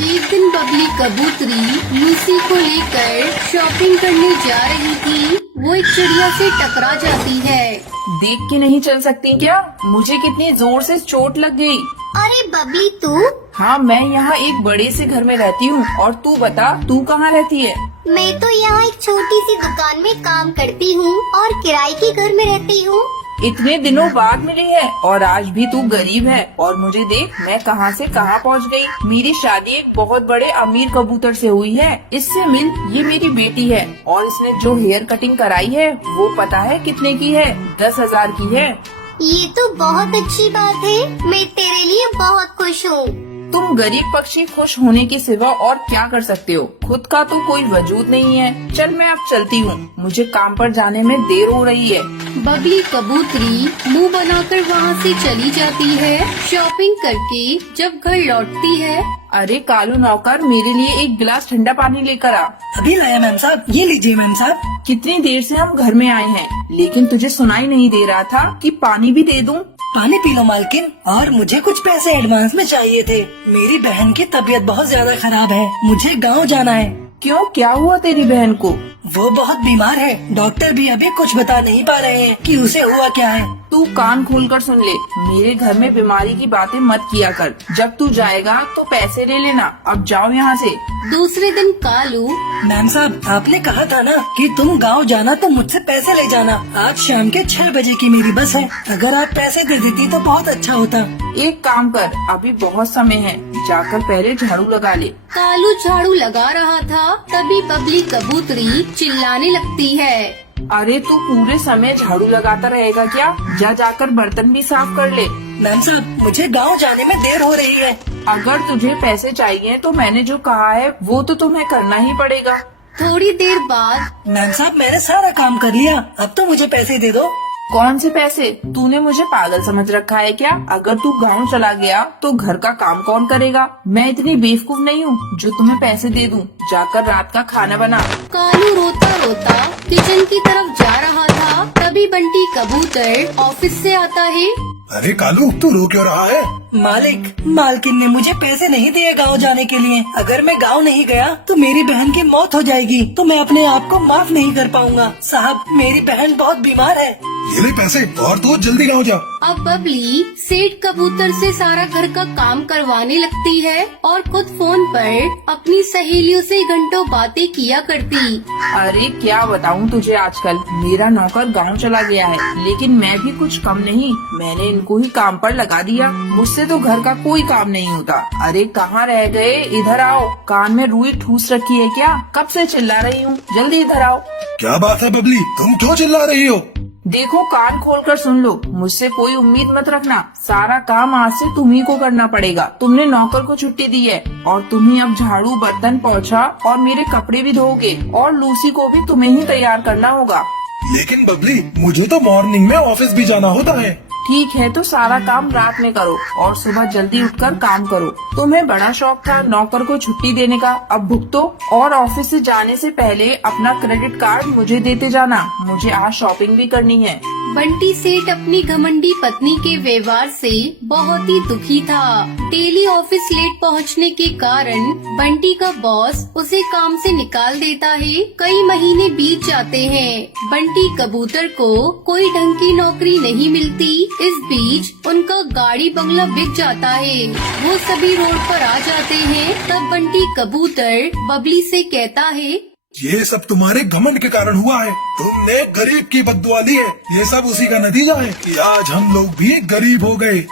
एक दिन बबली कबूतरी लूसी को लेकर शॉपिंग करने जा रही थी। वो एक चिड़िया से टकरा जाती है। देख के नहीं चल सकती क्या? मुझे कितनी जोर से चोट लग गई। अरे बबली तू? हाँ, मैं यहाँ एक बड़े से घर में रहती हूँ। और तू बता, तू कहाँ रहती है? मैं तो यहाँ एक छोटी सी दुकान में काम करती हूँ और किराए के घर में रहती हूँ। इतने दिनों बाद मिली है और आज भी तू गरीब है। और मुझे देख, मैं कहाँ से कहाँ पहुँच गई। मेरी शादी एक बहुत बड़े अमीर कबूतर से हुई है। इससे मिल, ये मेरी बेटी है। और इसने जो हेयर कटिंग कराई है वो पता है कितने की है? 10,000 की है। ये तो बहुत अच्छी बात है। मैं तेरे लिए बहुत खुश हूँ। तुम गरीब पक्षी खुश होने के सिवा और क्या कर सकते हो? खुद का तो कोई वजूद नहीं है। चल मैं अब चलती हूँ, मुझे काम पर जाने में देर हो रही है। बबली कबूतरी मुंह बनाकर वहाँ से चली जाती है। शॉपिंग करके जब घर लौटती है, अरे कालू नौकर, मेरे लिए एक गिलास ठंडा पानी लेकर आ। अभी लाया मैम साहब, ये लीजिए मैम साहब। कितनी देर से हम घर में आए हैं, लेकिन तुझे सुनाई नहीं दे रहा था कि पानी भी दे दूं? पानी पी लो मालकिन। और मुझे कुछ पैसे एडवांस में चाहिए थे। मेरी बहन की तबीयत बहुत ज्यादा खराब है, मुझे गांव जाना है। क्यों, क्या हुआ तेरी बहन को? वो बहुत बीमार है। डॉक्टर भी अभी कुछ बता नहीं पा रहे हैं कि उसे हुआ क्या है। तू कान खोलकर सुन ले, मेरे घर में बीमारी की बातें मत किया कर। जब तू जाएगा तो पैसे ले लेना। अब जाओ यहाँ से। दूसरे दिन कालू, मैम साहब, आपने कहा था ना कि तुम गांव जाना तो मुझसे पैसे ले जाना। आज शाम के 6 बजे की मेरी बस है। अगर आप पैसे दे देती तो बहुत अच्छा होता। एक काम कर, अभी बहुत समय है, जाकर पहले झाड़ू लगा ले। कालू झाड़ू लगा रहा था, तभी बबली कबूतरी चिल्लाने लगती है। अरे तू पूरे समय झाड़ू लगाता रहेगा क्या? जा जाकर बर्तन भी साफ कर ले। मैम साहब, मुझे गांव जाने में देर हो रही है। अगर तुझे पैसे चाहिए तो मैंने जो कहा है वो तो तुम्हें करना ही पड़ेगा। थोड़ी देर बाद, मैम साहब, मैंने सारा काम कर लिया, अब तो मुझे पैसे दे दो। कौन से पैसे? तूने मुझे पागल समझ रखा है क्या? अगर तू गांव चला गया तो घर का काम कौन करेगा? मैं इतनी बेवकूफ नहीं हूँ जो तुम्हें पैसे दे दूँ। जाकर रात का खाना बना। कालू रोता रोता किचन की तरफ जा रहा था, तभी बंटी कबूतर ऑफिस से आता है। अरे कालू, तू रो क्यों रहा है? मालिक, मालकिन ने मुझे पैसे नहीं दिए गांव जाने के लिए। अगर मैं गांव नहीं गया तो मेरी बहन की मौत हो जाएगी, तो मैं अपने आप को माफ नहीं कर पाऊंगा। साहब, मेरी बहन बहुत बीमार है। ये ले पैसे और तू जल्दी गाँव जा। अब बबली सेठ कबूतर से सारा घर का काम करवाने लगती है और खुद फोन पर अपनी सहेलियों से घंटों बातें किया करती। अरे क्या बताऊँ तुझे, आजकल मेरा नौकर गांव चला गया है, लेकिन मैं भी कुछ कम नहीं। मैंने इनको ही काम पर लगा दिया। मुझसे तो घर का कोई काम नहीं होता। अरे कहाँ रह गए? इधर आओ। कान में रुई ठूस रखी है क्या? कब से चिल्ला रही हूँ, जल्दी इधर आओ। क्या बात है बबली, तुम क्यों चिल्ला रही हो? देखो, कान खोलकर सुन लो, मुझसे कोई उम्मीद मत रखना। सारा काम आज से तुम्ही को करना पड़ेगा। तुमने नौकर को छुट्टी दी है और तुम ही अब झाड़ू, बर्तन, पोछा और मेरे कपड़े भी धोगे। और लूसी को भी तुम्हें ही तैयार करना होगा। लेकिन बबली, मुझे तो मॉर्निंग में ऑफिस भी जाना होता है। ठीक है, तो सारा काम रात में करो और सुबह जल्दी उठकर काम करो। तुम्हें बड़ा शौक था नौकर को छुट्टी देने का, अब भुगतो। और ऑफिस से जाने से पहले अपना क्रेडिट कार्ड मुझे देते जाना। मुझे आज शॉपिंग भी करनी है। बंटी सेठ अपनी घमंडी पत्नी के व्यवहार से बहुत ही दुखी था। डेली ऑफिस लेट पहुंचने के कारण बंटी का बॉस उसे काम से निकाल देता है। कई महीने बीत जाते हैं, बंटी कबूतर को कोई ढंग की नौकरी नहीं मिलती। इस बीच उनका गाड़ी बंगला बिक जाता है। वो सभी रोड पर आ जाते हैं। तब बंटी कबूतर बबली से कहता है, ये सब तुम्हारे घमंड के कारण हुआ है। तुमने गरीब की बद्दुआ ली है। ये सब उसी का नतीजा है कि आज हम लोग भी गरीब हो गए।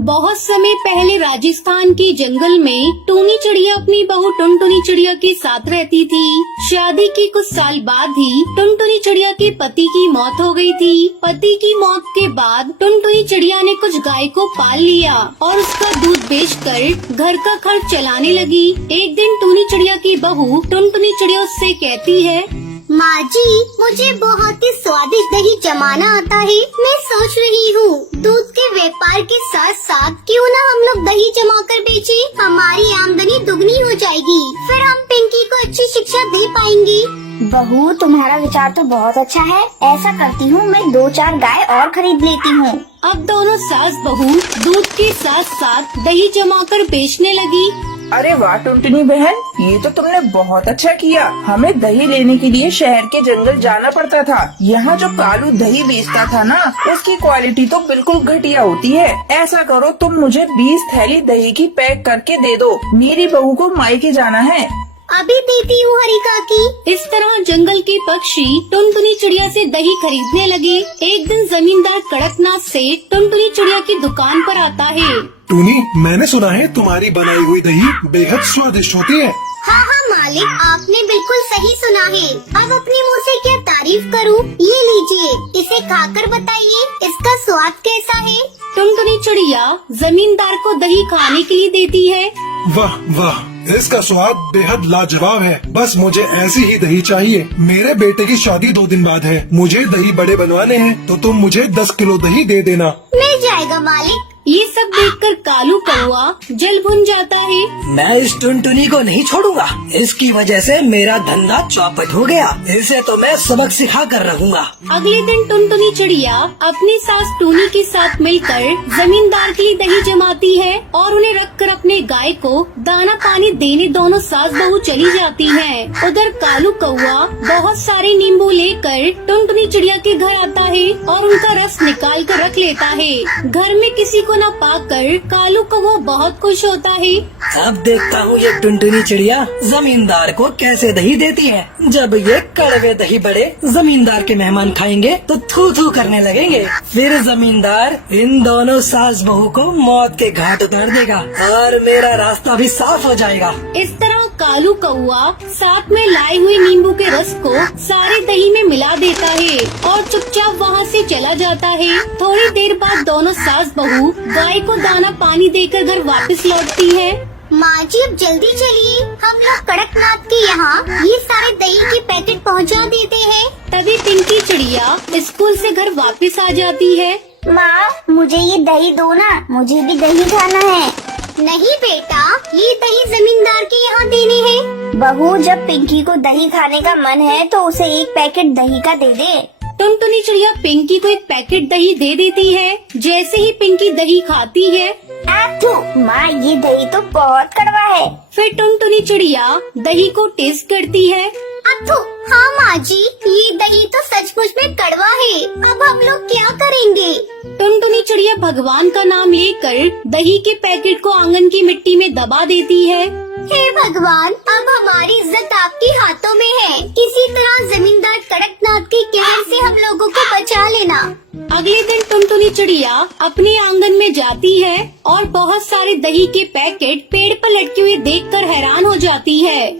बहुत समय पहले राजस्थान के जंगल में टूनी चिड़िया अपनी बहू टुनटुनी चिड़िया के साथ रहती थी। शादी के कुछ साल बाद ही टुनटुनी चिड़िया के पति की मौत हो गई थी। पति की मौत के बाद टुनटुनी चिड़िया ने कुछ गाय को पाल लिया और उसका दूध बेचकर घर का खर्च चलाने लगी। एक दिन टूनी चिड़िया की बहू टुनटुनी चिड़िया उससे कहती है, माँ जी, मुझे बहुत ही स्वादिष्ट दही जमाना आता है। मैं सोच रही हूँ दूध के व्यापार के साथ साथ क्यों न हम लोग दही जमा कर बेचे। हमारी आमदनी दुगनी हो जाएगी। फिर हम पिंकी को अच्छी शिक्षा दे पाएंगे। बहू, तुम्हारा विचार तो बहुत अच्छा है। ऐसा करती हूँ, मैं 2-4 गाय और खरीद लेती हूँ। अब दोनों सास बहू दूध के साथ साथ दही जमाकर बेचने लगी। अरे वाह टुनटुनी बहन, ये तो तुमने बहुत अच्छा किया। हमें दही लेने के लिए शहर के जंगल जाना पड़ता था। यहाँ जो कालू दही बेचता था ना, उसकी क्वालिटी तो बिल्कुल घटिया होती है। ऐसा करो, तुम मुझे 20 थैली दही की पैक करके दे दो। मेरी बहू को मायके जाना है। अभी देती हूँ हरी काकी। इस तरह जंगल के पक्षी टुनटुनी चिड़िया से दही खरीदने लगे। एक दिन जमींदार कड़कनाथ से टुनटुनी चिड़िया की दुकान पर आता है। टूनी, मैंने सुना है तुम्हारी बनाई हुई दही बेहद स्वादिष्ट होती है। हाँ हाँ मालिक, आपने बिल्कुल सही सुना है। अब अपने मुंह से क्या तारीफ करूँ? ये लीजिए, इसे खाकर बताइए इसका स्वाद कैसा है। टुनटुनी चिड़िया जमींदार को दही खाने के लिए देती है। वाह वाह, इसका स्वाद बेहद लाजवाब है। बस मुझे ऐसी ही दही चाहिए। मेरे बेटे की शादी 2 दिन बाद है। मुझे दही बड़े बनवाने हैं, तो तुम मुझे 10 किलो दही दे देना। मिल जाएगा मालिक। ये सब देखकर कालू कौआ जल भुन जाता है। मैं इस टुनटुनी को नहीं छोड़ूंगा। इसकी वजह से मेरा धंधा चौपट हो गया। इसे तो मैं सबक सिखा कर रहूंगा। अगले दिन टुनटुनी चिड़िया अपनी सास टूनी के साथ मिलकर जमींदार के लिए दही जमाती है और उन्हें रखकर अपने गाय को दाना पानी देने दोनों सास बहू चली जाती हैं। उधर कालू कौआ बहुत सारे नींबू लेकर टुनटुनी चिड़िया के घर आता है और उनका रस निकाल कर रख लेता है। घर में किसी को न पाकर कालू कौआ बहुत खुश होता है। अब देखता हूँ ये टुनटुनी चिड़िया जमींदार को कैसे दही देती है। जब ये कड़वे दही बड़े जमींदार के मेहमान खाएंगे तो थू थू करने लगेंगे। फिर जमींदार इन दोनों सास बहू को मौत के घाट उतार देगा और मेरा रास्ता भी साफ हो जाएगा। इस तरह कालू कौआ साथ में लाए हुए नींबू के रस को सारे दही में मिला देता है और चुपचाप वहाँ से चला जाता है। थोड़ी देर बाद दोनों सास बहू गाय को दाना पानी देकर घर वापस लौटती है। माँ जी, अब जल्दी चलिए, हम लोग कड़कनाथ के यहाँ ये सारे दही के पैकेट पहुँचा देते हैं। तभी पिंकी चिड़िया स्कूल से घर वापस आ जाती है। माँ, मुझे ये दही दो ना, मुझे भी दही खाना है। नहीं बेटा, ये दही जमींदार के यहाँ देने हैं। बहू, जब पिंकी को दही खाने का मन है तो उसे एक पैकेट दही का दे दे। टुनटुनी चिड़िया पिंकी को एक पैकेट दही दे देती है। जैसे ही पिंकी दही खाती है, माँ, ये दही तो बहुत कड़वा है। फिर टुनटुनी चिड़िया दही को टेस्ट करती है। अथु, हाँ माँ जी, ये दही तो सचमुच में कड़वा है। अब हम लोग क्या करेंगे? टुनटुनी चिड़िया भगवान का नाम लेकर दही के पैकेट को आंगन की मिट्टी में दबा देती है। हे भगवान, अब हमारी इज्जत आपके हाथों में है। किसी तरह जमींदार कड़कनाथ के कहर से हम लोगों को बचा लेना। अगले दिन टुनटुनी चिड़िया अपने आंगन में जाती है और बहुत सारे दही के पैकेट पेड़ पर लटके हुए देखकर हैरान हो जाती है।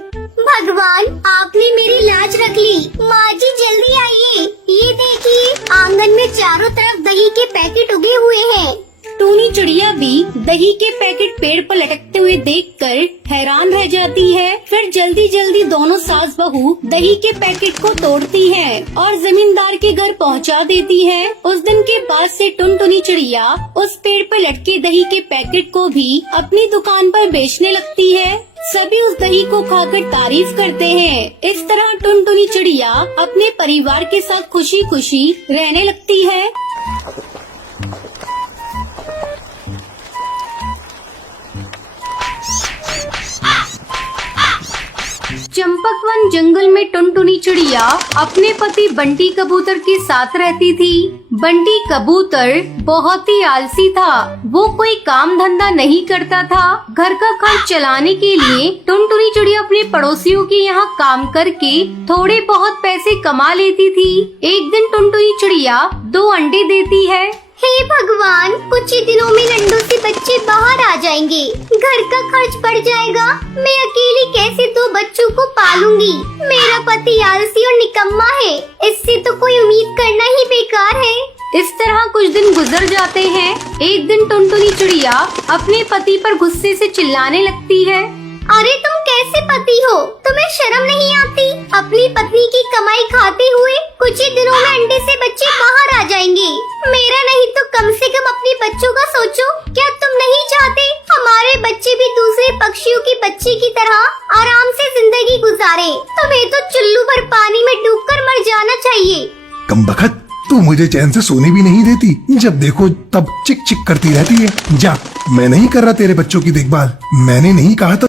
भगवान, आपने मेरी लाज रख ली। माँ जी, जल्दी आइए, ये देखिए, आंगन में चारों तरफ दही के पैकेट उगे हुए हैं। टूनी चिड़िया भी दही के पैकेट पेड़ पर लटकते हुए देखकर हैरान रह जाती है। फिर जल्दी जल्दी दोनों सास बहू दही के पैकेट को तोड़ती हैं और जमींदार के घर पहुंचा देती हैं। उस दिन के बाद से टुनटुनी चिड़िया उस पेड़ पर लटके दही के पैकेट को भी अपनी दुकान पर बेचने लगती है। सभी उस दही को खाकर तारीफ करते हैं। इस तरह टुनटुनी चिड़िया अपने परिवार के साथ खुशी खुशी रहने लगती है। चंपकवन जंगल में टुनटुनी चिड़िया अपने पति बंटी कबूतर के साथ रहती थी। बंटी कबूतर बहुत ही आलसी था। वो कोई काम धंधा नहीं करता था। घर का खर्च चलाने के लिए टुनटुनी चिड़िया अपने पड़ोसियों के यहाँ काम करके थोड़े बहुत पैसे कमा लेती थी। एक दिन टुनटुनी चिड़िया 2 अंडे देती है। हे भगवान, कुछ ही दिनों में लंडू से बच्चे बाहर आ जाएंगे, घर का खर्च बढ़ जाएगा। मैं अकेली कैसे 2 बच्चों को पालूंगी? मेरा पति आलसी और निकम्मा है, इससे तो कोई उम्मीद करना ही बेकार है। इस तरह कुछ दिन गुजर जाते हैं। एक दिन टुनटुनी चिड़िया अपने पति पर गुस्से से चिल्लाने लगती है। अरे तुम कैसे पति हो? तुम्हें शर्म नहीं आती? अपनी पत्नी की कमाई खाते हुए कुछ ही दिनों में अंडे से बच्चे बाहर आ जाएंगे। मेरा नहीं तो कम से कम अपने बच्चों का सोचो। क्या तुम नहीं चाहते हमारे बच्चे भी दूसरे पक्षियों के बच्चे की तरह आराम से जिंदगी गुजारे? तुम्हें तो चुल्लू भर पानी में डूबकर मर जाना चाहिए। कमबख्त, तू मुझे चैन से सोने भी नहीं देती, जब देखो तब चिक चिक करती रहती है। जा, मैं नहीं कर रहा तेरे बच्चों की देखभाल। मैंने नहीं कहा था